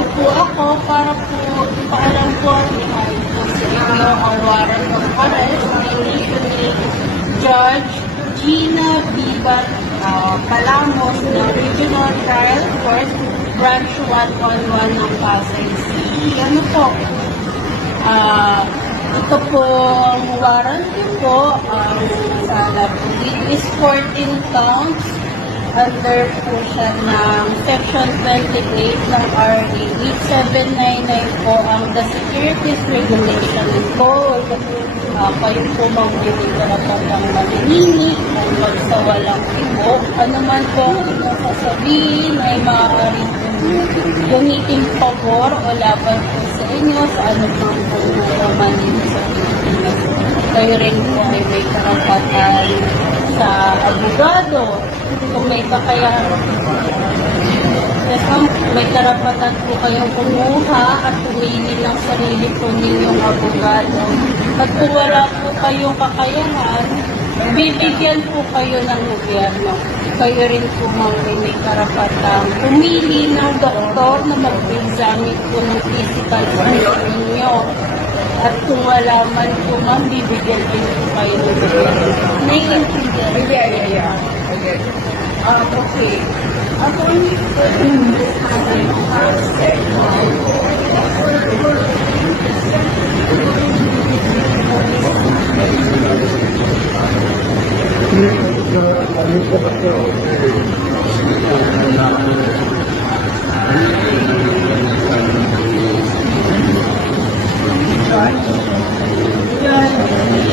nandito po ako para po ipaalam po ay po sa inyo ang warrant of arrest ni Judge Gina Bibat uh, Palamos ng Regional Trial Court Branch 111 ng Pasay City. Ano po? Ah, ito po ang warrant po ang sa Labudit is 14 counts under po siya ng Section 28 ng RA 8799 po ang the Securities Regulation Code. Uh, kayo po magbibig dapat ang maninini tungkol sa walang ibo. Ano man po ang inyong sasabihin ay maaari gamitin pabor o laban po sa inyo sa ano pang po naman sa Pilipinas. Kayo rin po ay may karapatan sa abogado. Kung may kakayahan Yes, ma'am, may karapatan po kayong kumuha at pumili ng sarili po ninyong abogado. At kung wala po kayong kakayahan, bibigyan po kayo ng gobyerno. Kayo rin po may karapatan pumili ng doktor na mag-examine po ng physical health ninyo. At kung wala man po ma'am, bibigyan din po kayo ng gobyerno. Naiintindihan. Yeah, yeah, yeah. Okay. Um, okay. Ako hindi ko Ano